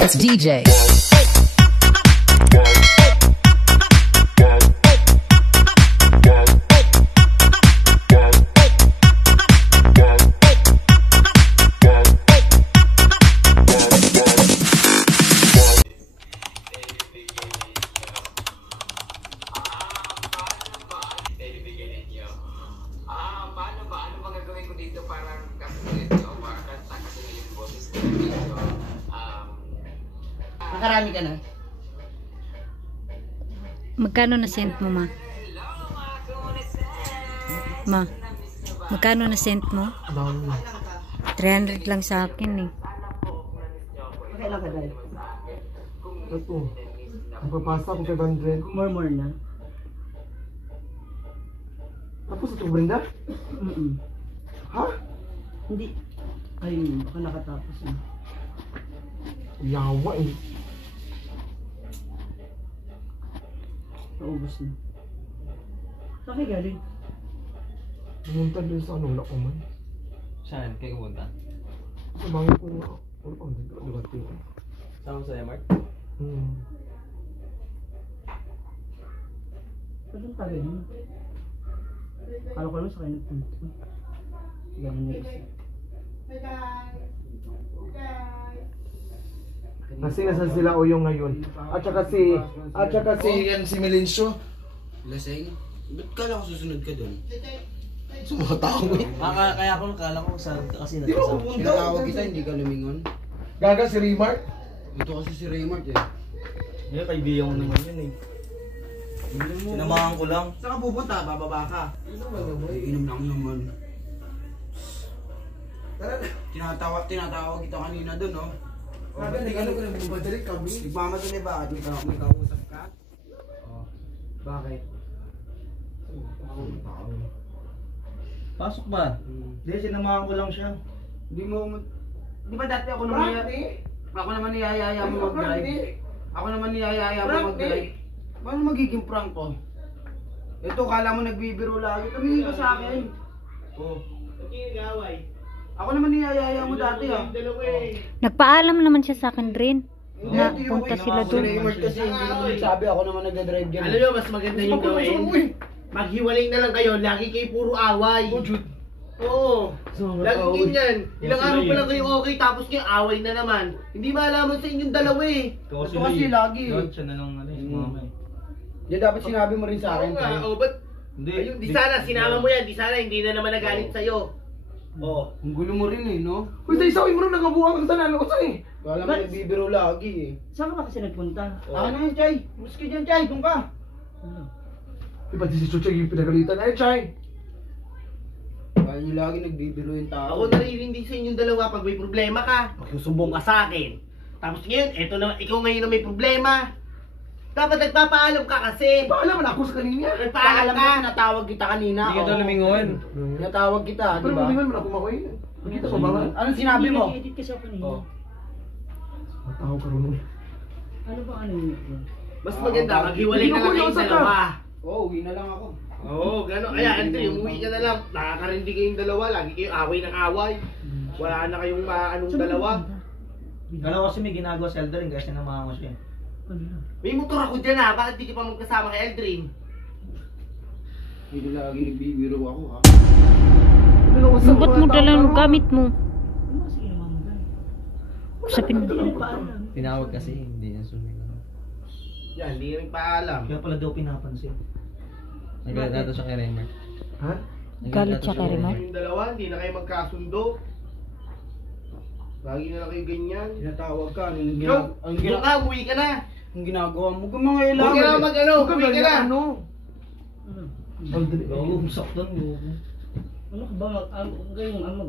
It's DJ. Makarami ka na? Magkano na sent mo, ma? Ma, magkano na sent mo? 300 lang sa akin eh. Kailan ka dahil? Ito. Magpapasa ako 500. More na? Tapos ito, Brenda? Ha? Hindi. Ayun, baka nakatapos na. Yawa eh. Naubos na. Saan kayo galing? Pumunta din sa ano, wala ko man. Saan? Kayo pumunta? Sa bahay ko nga. Wala ko, hindi ko dugating. Sama sa Mark? Saan tayo yun? Kala ko lang sa kayo nagpunta. Ganun na isa. Kasi nasa sila Oyong ngayon. At saka si Melencio. Laseng? Ba't kala ko susunod ka doon? Sa mga tao eh. Kaya ako nakala ko sa kasi Di ba nagkasama. pupunta? Tinatawag kita, hindi ka lumingon. Gaga si Remark. Ito kasi si Raymart eh. Yung kaibigan ko naman yun eh. Sinamahan ko lang. Saan ka pupunta? Bababa ka. Ay, inom lang naman. Tinatawag kita kanina doon, oh. Gaga, hindi ka naman nagbumadali kami. Nagmamadali ba? At may kausap ka? Oh. Bakit? Pasok ba? Hindi, sinamahan ko lang siya. Di mo... Di ba dati ako naman... Ako naman niyayaya mo mag-drive. Ako naman niyayaya mo mag-drive. Paano magiging prank ko? Ito, kala mo nagbibiro lagi. Tumingin ka sa akin. Oh. Ako naman niyayaya mo dati ah. Nagpaalam naman siya sa akin rin. Hindi, Na hindi punta naman sila si dun. Raymart kasi hindi naman sabi ako naman nagdadrive dyan. Alam nyo, mas maganda yung gawin. Maghiwalay na lang kayo, lagi kayo puro away. Oo. Lagi ganyan. Ilang araw pa lang kayo okay, tapos ngayon away na naman. Hindi malaman sa inyong dalawa eh. Ito kasi lagi eh. Siya na lang ano, sumama eh. Yan dapat sinabi mo rin sa akin. Oo nga, ba't? Hindi. Ayun, di sana, sinama mo yan, di sana, hindi na naman nagalit sa'yo. Oo. Ang gulo mo rin eh, no? Uy, sa isa, mo rin nakabuha ka sa nalo ko sa eh. Kala mo nagbibiro lagi eh. Saan ka ba kasi nagpunta? Ako na yun, Chay. Muski dyan, Chay. Doon ka. Iba di si Chucha yung pinagalitan. Ay, Chay! Kaya nyo lagi nagbibiro yung tao. Ako naririndi sa inyong dalawa pag may problema ka, magsusumbong ka sa akin. Tapos ngayon, eto na, ikaw ngayon na may problema. Dapat nagpapaalam ka kasi. Paalam na ako sa kanina. Nagpaalam ka. Natawag kita kanina. Hindi ka daw oo. lumingon. Natawag kita, di Pero ba? malingan mo na ako makoy. Nakita ko ba nga? Anong sinabi mo? Edit kasi ako kanina. Oh. Matao ka rin. Ano ba ano yun? Mas maganda, maghiwalay na lang kayong dalawa. Oo, uwi na lang ako. Oo, gano'n. Kaya, Andre, umuwi ka na lang. Nakakarindi kayong dalawa. Lagi kayong away ng away. Wala na kayong maanong dalawa. Kala ko kasi may ginagawa si Eldrin kasi sinamahan ko siya. May motor ako dyan ha. Bakit di ka pa magkasama kay Eldrin? Hindi lagi nagbibiro ako ha. Ba't mo dalang gamit mo? Ano kasi ginawa mo ba? Sa pin... Tinawag kasi, hindi niya sumigaw. Yan, hindi rin paalam. Kaya pala daw pinapansin. Nagdadato siya kay Raymart. Ha? Galit siya kay Raymart? Yung dalawa, hindi na kayo magkasundo. Lagi na lang kayo ganyan. Tinatawag ka. Ikaw, doon ka, umuwi ka na. Ang ginagawa mo, kung mga ilang. Huwag ka na mag-ano, umuwi ka na. Ano? Ang dali. Umsak doon. Ano ka ba? Ngayon, ano?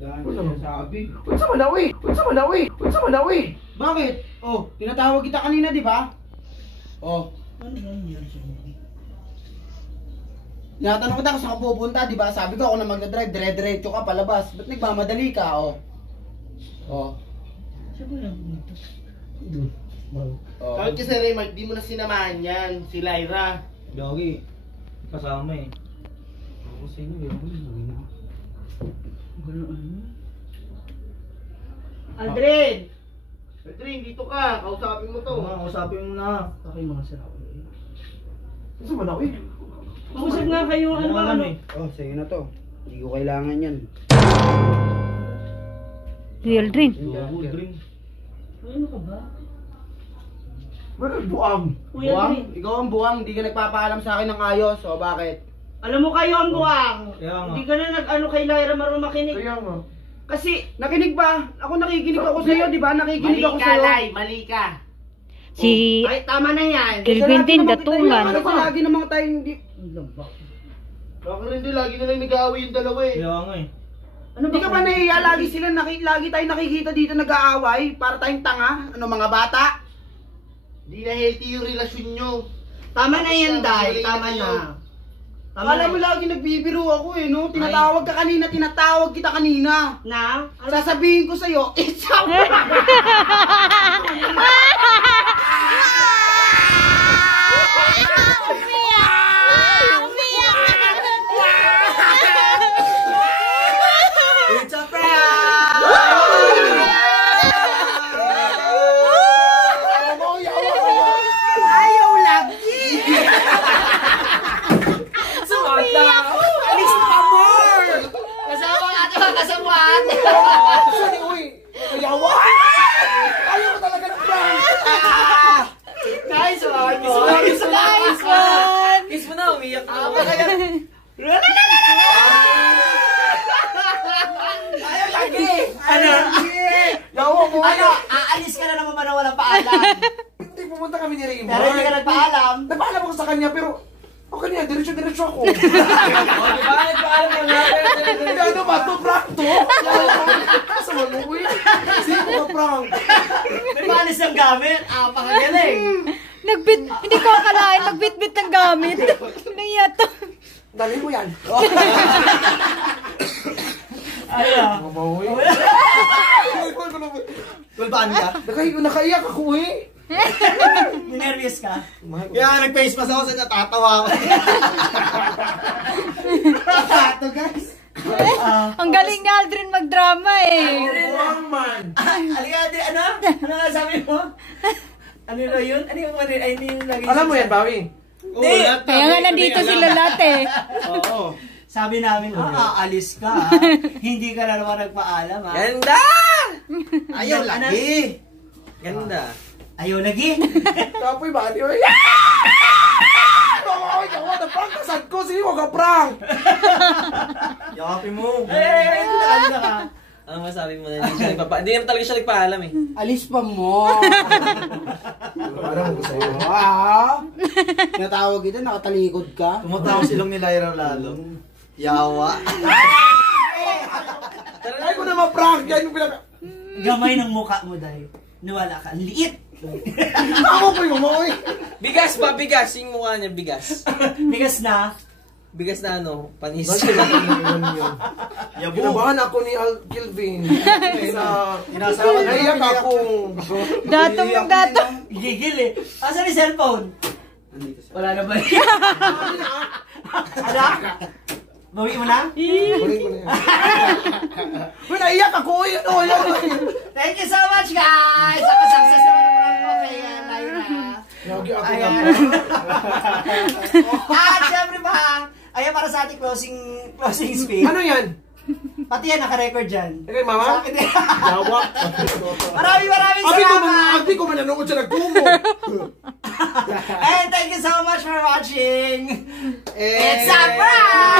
Dahil ko sinasabi. Unsa man daw eh? Unsa man daw eh? Unsa man daw eh? Bakit? Oh, tinatawag kita kanina, di ba? Oh, Ano ba nangyari sa mga? tinatanong kita kung saan ka pupunta, di ba? Sabi ko ako na magdadrive, dire-diretso ka palabas. Ba't nagmamadali ka, oh? Oh. Siya ba lang dito? Oh. Kahit kasi Raymart, di mo na sinamahan yan. Si Lyra. Doggy. Kasama eh. Ako sa inyo eh. Gano'n ano? Aldrin! Aldrin, dito ka. Kausapin mo to. Kausapin mo na. Okay mga sir. Gusto mo na ako eh. Usap nga kayo, ano ba ano? Oh, sa'yo na to. Hindi ko kailangan yan. Real Dream. Drink. Ano ka ba? Bakit buang? Kuya Buwang? Dre. Ikaw ang buwang, hindi ka nagpapaalam sa akin ng ayos. O bakit? Alam mo kayo ang buwang. Kaya nga. Hindi ka na nag-ano kay Lyra marunong makinig. Kaya nga. Kasi, nakinig ba? Ako nakikinig ako sa'yo, di ba? Nakikinig ako sa'yo. Mali ka. Si Ay, tama na yan. Kelvin din, datungan. Ano ba? Lagi namang tayo hindi... Ang lambak. Baka rin din, lagi na lang nag-aaway yung dalawa eh. Kaya nga eh. Ano Hindi ka ba nahiya? Lagi sila, lagi tayo nakikita dito nag-aaway. Para tayong tanga. Ano mga bata? Di na healthy yung relasyon nyo. Tama na yan, Day. Tama na. Tama Akala na. mo lagi nagbibiro ako eh, no? Tinatawag ka kanina, tinatawag kita kanina. Na? Sasabihin ko sa'yo, it's a prank! It's a prank! Ayaw lagi! Sumata! Alis mo amor! Kasama natin mga kasamuan! Sorry, uy. Ayawa! Ayaw ko talaga ng prank! Nice one! Nice one! Kiss mo na, umiyak na. Ayaw lagi! Ano? Yawa mo! Ano? Aalis ka na naman ba na walang paalam? Hindi, pumunta kami ni Raymond. Pero hindi ka nagpaalam. Nagpaalam ako sa kanya, pero ako niya, diretso-diretso ako. Paalam mo na. Hindi, ano ba? To prank to? Sa mo, uy. Sino ka prank? May maalis ng gamit. Pakagaling. Hindi ko akalain, nagbitbit ng gamit. Naiya to. Dali mo yan. Ayaw. Mabawi. Kulbaan ka? Nakaiyak ako eh. Ninervyos ka? Kaya nga nag-face mask ako sa natatawa ako. Ito guys. Ang galing ni Aldrin magdrama eh. Buwang man. Alika, ano? Ano nga sabi mo? Ano na yun? Ano yung ay, hindi yung lagi. Alam mo yan, Bawi? Hindi. Kaya nga nandito sila lahat eh. Oo. Sabi namin, aalis ka. Hindi ka na naman nagpaalam ha. Ganda! Ayaw lagi. Ganda. Ayaw lagi. Kapoy ba? Di ba? Mabawi ka ako. Na-prank ka sad ko. Sino ka prank? Yakapin mo. Ito na ka. Ano masabi mo na hindi naman talaga siya nagpaalam eh. Alis pa mo! Parang ko sa'yo. Tinatawag kita, nakatalikod ka. Tumatawa silong ni Lyra lalo. Yawa. Ay ko na ma-prank. Yan yung pinaka... Gamay ng mukha mo dahil. Niwala ka. Ang liit. Ako po yung mamoy. Bigas ba? Bigas. Yung mukha niya bigas. Bigas na. Bigas na ano? Panis. Kinabahan ako ni Kelvin. Inasawa na Naiyak ako. Datong ng datong. Gigil eh. Asan yung cellphone? Wala na ba? Ano? Bawi mo na? Balik ko na yan. Uy, naiyak ako. Yan o, yan. Thank you so much guys! Sa success naman ng prank ko kay Lyra. Lagi ako Ayan. na. At syempre pa, ayan para sa ating closing speech. Ano yan? Pati yan, naka-record dyan. Okay, mama? Sa akin din. Yawa. Maraming Abi salamat! ko man nanood siya nagkumo. And thank you so much for watching. It's a prank!